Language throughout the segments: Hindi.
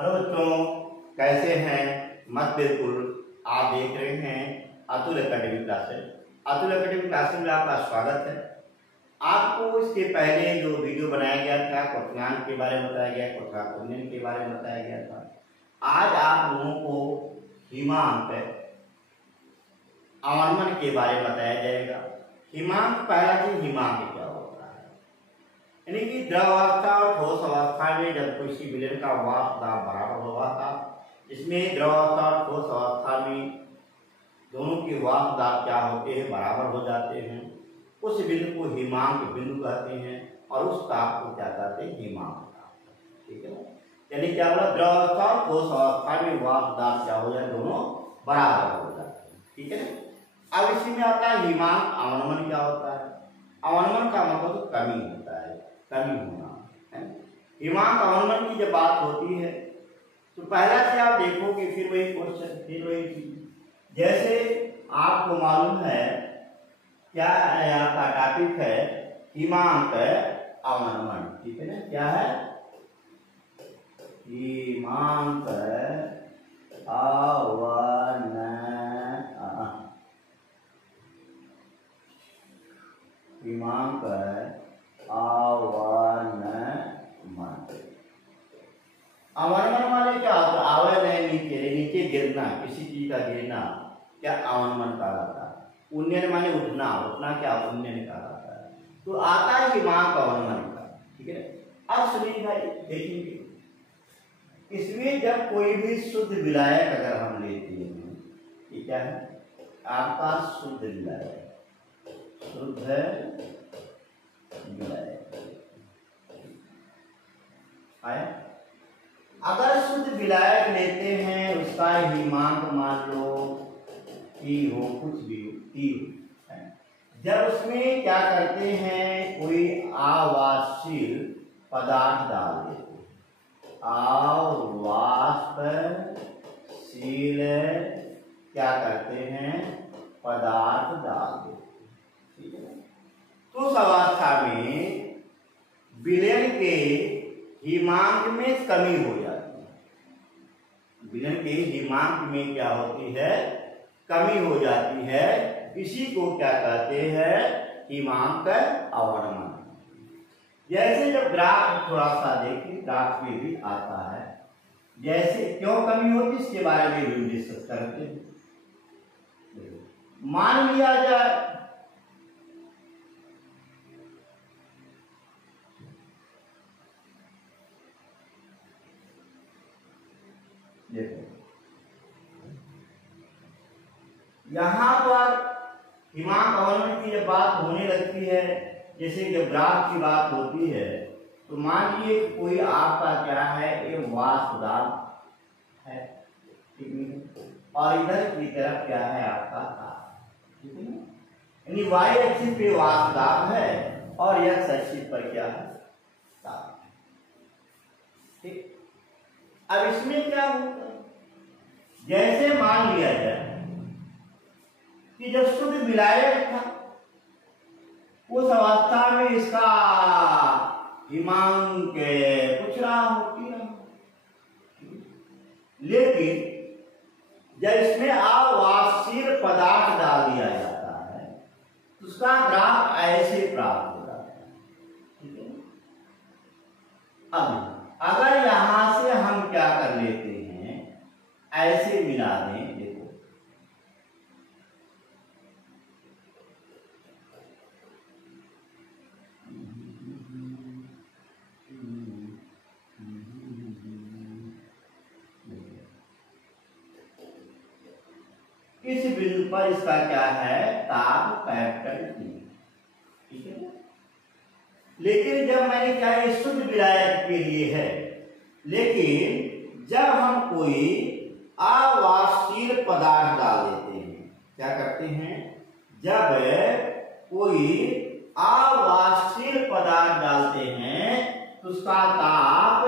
हेलो बच्चों, कैसे हैं? मत बिल्कुल। आप देख रहे हैं Atul academy classes. Atul academy classes में आपका स्वागत है। आपको इसके पहले जो वीडियो बनाया गया था क्वथनांक के बारे में बताया गया, क्वथनांक के बारे में बताया गया था। आज आप लोगों को हिमांक अवनमन के बारे में बताया जाएगा। हिमांक, पहला चीज हिमांक क्या होता है, यानी कि द्रव अवस्था और ठोस अवस्था में जब किसी विलयन का वाष्प दाब बराबर होगा था, इसमें द्रव अवस्था और ठोस अवस्था में दोनों के वाष्प दाब क्या होते हैं, बराबर हो जाते हैं। उस बिंदु को हिमांक बिंदु कहते हैं और उस ताप को क्या कहते हैं, हिमांक ताप। ठीक है, यानी क्या बोला, द्रव अवस्था और ठोस अवस्था में वाष्प दाब क्या हो जाए, दोनों बराबर हो जाते हैं। ठीक है ना। अब इसी में आता है हिमांक अवनमन क्या होता है। अवनमन का मतलब तो कमी होता है, कमी होना है। हिमांक अवनमन की जब बात होती है तो पहला से आप देखोगे, फिर वही क्वेश्चन, फिर वही चीज। जैसे आपको मालूम है क्या आपका टॉपिक है, हिमांक अवनमन। ठीक है ना, क्या है, हिमांक अवनमन। हिमांक अवनमन। अवनमन माने क्या होता है, अवयव है नीचे, नीचे गिरना, किसी चीज का गिरना क्या अवनमन कहलाता है। उन्नयन माने उठना, उठना क्या उन्नयन कहलाता है। तो आता है हिमांक अवनमन का। ठीक है, अब सुनिए भाई, देखेंगे इसमें जब कोई भी शुद्ध विलायक अगर हम लेते हैं, ये क्या है आपका शुद्ध विलायक, शुद्ध विलायक आया। अगर शुद्ध विलायक लेते हैं, उसका हिमांक मान लो टी हो, कुछ भी हो, टी हो। जब उसमें क्या करते हैं, कोई आवासशील पदार्थ डाल देते हैं, आवासशील क्या करते हैं, पदार्थ डाल देते हैं। ठीक है, तो उस अवस्था में विलयन के हिमांक में कमी हो जाती है। विलयन के हिमांक में क्या होती है, कमी हो जाती है। इसी को क्या कहते हैं, हिमांक अवनमन। जैसे जब ग्राफ थोड़ा सा देखिए, ग्राफ में भी आता है, जैसे क्यों कमी होती इसके बारे में भी डिस्कस करते हैं। मान लिया जाए देखो यहां पर हिमांक अवनमन की जब बात होने लगती है, जैसे जब ग्राफ की बात होती है, तो मान लीजिए कोई आपका क्या है, ये वाष्प दाब है, ठीक है, और इधर की तरफ क्या है आपका ताप। ठीक है, यानी वाई एक्सिस पे वाष्प दाब है और एक्स एक्सिस पर क्या है, ताप। ठीक, अब इसमें क्या होता है, जैसे मान लिया जाए कि जब शुद्ध विलायक था, उस अवस्था में इसका हिमांक कुछ रहा होती है, लेकिन जब इसमें आवासशील पदार्थ डाल दिया जाता है तो उसका ग्राफ ऐसे प्राप्त हो जाता है। ठीक है, अब अगर यहां से हम क्या कर लेते हैं, ऐसे मिला दें, देखो इस बिंदु पर इसका क्या है, ताप फैक्टर T। ठीक है, लेकिन जब मैंने क्या है, शुद्ध विलायक के लिए है, लेकिन जब हम कोई आवासशील पदार्थ डाल देते हैं, क्या करते हैं, जब कोई आवासशील पदार्थ डालते हैं तो उसका ताप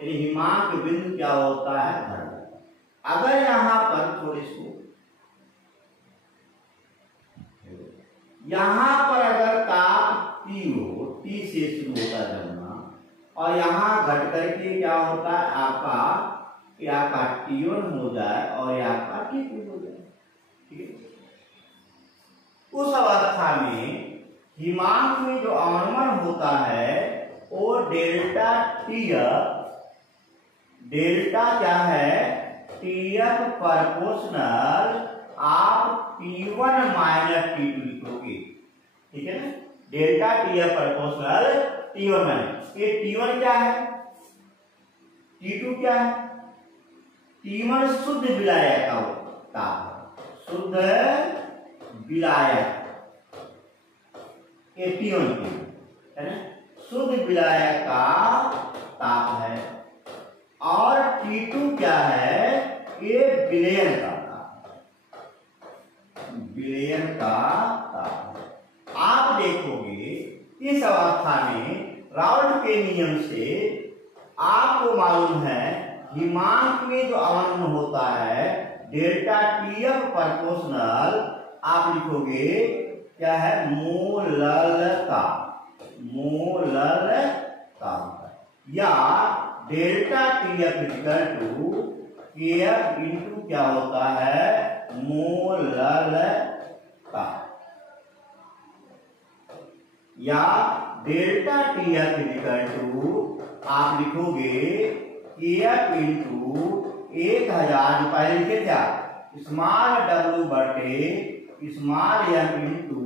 यानी हिमांक बिंदु क्या होता है, बढ़ जाता है। अगर यहां पर थोड़ी सी यहां पर अगर ताप T हो, T से शुरू होता जमना, और यहां घट करके क्या होता है आपका ये आपका T1 हो जाए और ये आपका T2 हो जाए। ठीक है, उस अवस्था में हिमांक में जो अवनमन होता है वो डेल्टा क्या है, TF प्रोपोर्शनल आप T1 माइनस T2 लिखोगे। ठीक है ना, delta TF proportional T1 minus, ये T1 क्या है, T2 क्या है, T1 शुद्ध विलायक का ताप है, शुद्ध विलायक, ये T1 है ना, शुद्ध विलायक का ताप है। और T2 क्या है, ये विलयन का ताप, विलयन का ताप है। आप देखोगे इस अवस्था में राउल्ट के नियम से आपको मालूम है हिमांक में जो अवनमन होता है डेल्टा TF प्रोपोर्शनल आप लिखोगे क्या है, मोललता, मोललता, या delta TF equal to KF into क्या होता है, मोललता, या डेल्टा TF इक्वल टू आप लिखोगे KF इंटू 1000 पहले लिखे क्या, स्मॉल w बटे small m into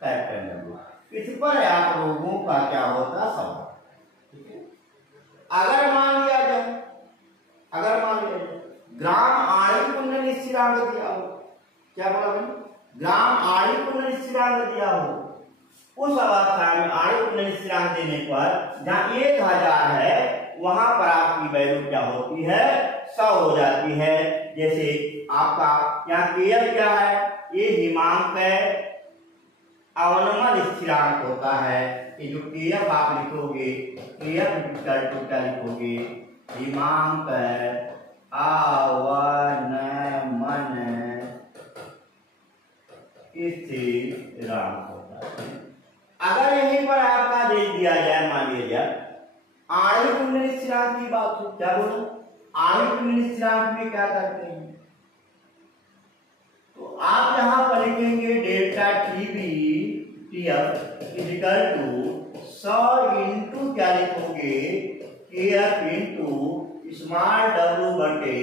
capital W। इस पर आप लोगों का क्या होता सवाल। ठीक है, अगर मान लिया जाए ग्राम आणविक कुंडल स्थिरांक दिया हो, क्या बोला मैंने, ग्राम आणविक कुंडल स्थिरांक दिया हो, उस अवस्था में आणविक कुंडल स्थिरांक देने पर जहां 1000 है वहां पर आपकी वैल्यू क्या होती है, 100 हो जाती है। जैसे आपका यहाँ KF क्या है, ये हिमांक है, अवनमन स्थिरांक होता है। ये जो KF आप लिखोगे, KF इक्वल टू क्या लिखोगे, हिमांक अवनमन स्थिरांक होता है। अगर यहीं पर आपका दे दिया जाए, मान लिया जाए आणविक कुंडल स्थिरांक की बात हो, क्या बोलो, आणविक कुंडल स्थिरांक में क्या करते हैं, तो आप यहां पर लिखेंगे delta TF equal to 100 into क्या लिखोगे, KF इंटू स्मॉल w बटे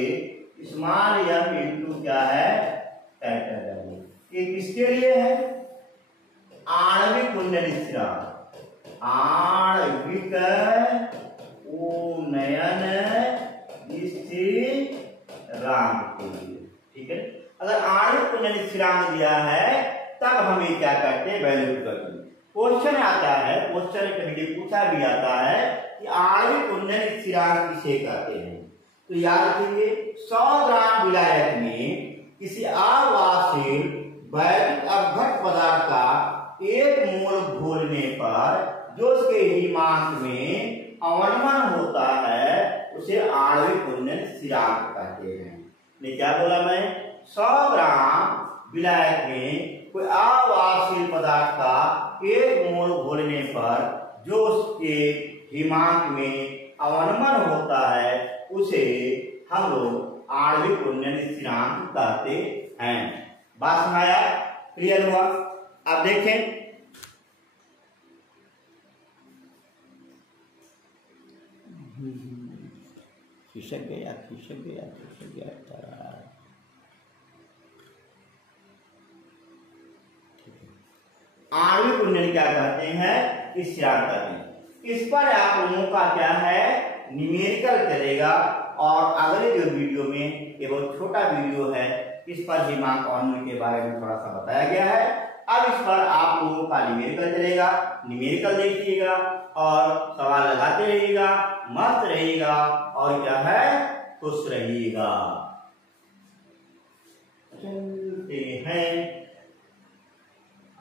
स्मॉल m इंटू क्या है, कैपिटल W। ये किसके लिए है, आणविक कुंडल स्थिरांक, आणविक उन्नयन स्थिरांक के लिए। ठीक है, अगर आणविक कुंडल स्थिरांक दिया है तब हमें क्या करते हैं, वैल्यू करते हैं। क्वेश्चन आता है, क्वेश्चन कभी पूछा भी आता है कि आणविक कुंडल स्थिरांक किसे कहते हैं, तो याद रखिए 100 ग्राम विलायक में किसी आवासीय वैदिक अवघट पदार्थ का 1 मोल घोलने पर जो उसके हिमांक में अवनमन होता है उसे आणविक कुंडल स्थिरांक कहते हैं। ने क्या बोला मैं, 100 ग्राम विलायक में कोई आवासीय पदार्थ का 1 मोल घोलने पर जो उसके हिमांक में अवनमन होता है उसे हम लोग आणविक कुंडल स्थिरांक कहते हैं। बात समझाया, क्लियर हुआ। अब देखें खिसक गया आणविक कुंडल क्या कहते हैं, स्थिरांक कहते हैं। इस पर आप लोगों का क्या है, न्यूमेरिकल चलेगा, और अगले जो वीडियो में ये बहुत छोटा वीडियो है, इस पर हिमांक अवनमन के बारे में थोड़ा सा बताया गया है। अब इस पर आप लोगों का न्यूमेरिकल चलेगा, न्यूमेरिकल देखिएगा और सवाल लगाते रहिएगा, मस्त रहिएगा और क्या है, खुश रहिएगा। चलते हैं,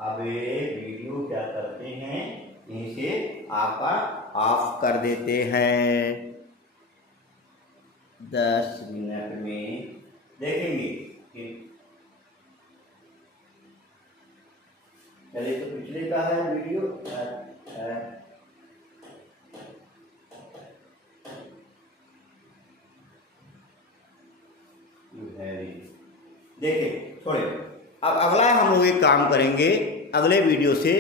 अब वीडियो क्या करते हैं, यहीं से आपका ऑफ कर देते हैं। 10 मिनट में देखेंगे। चलिए, तो पिछले का है वीडियो देखिए छोड़े, अब अगला हम लोग एक काम करेंगे, अगले वीडियो से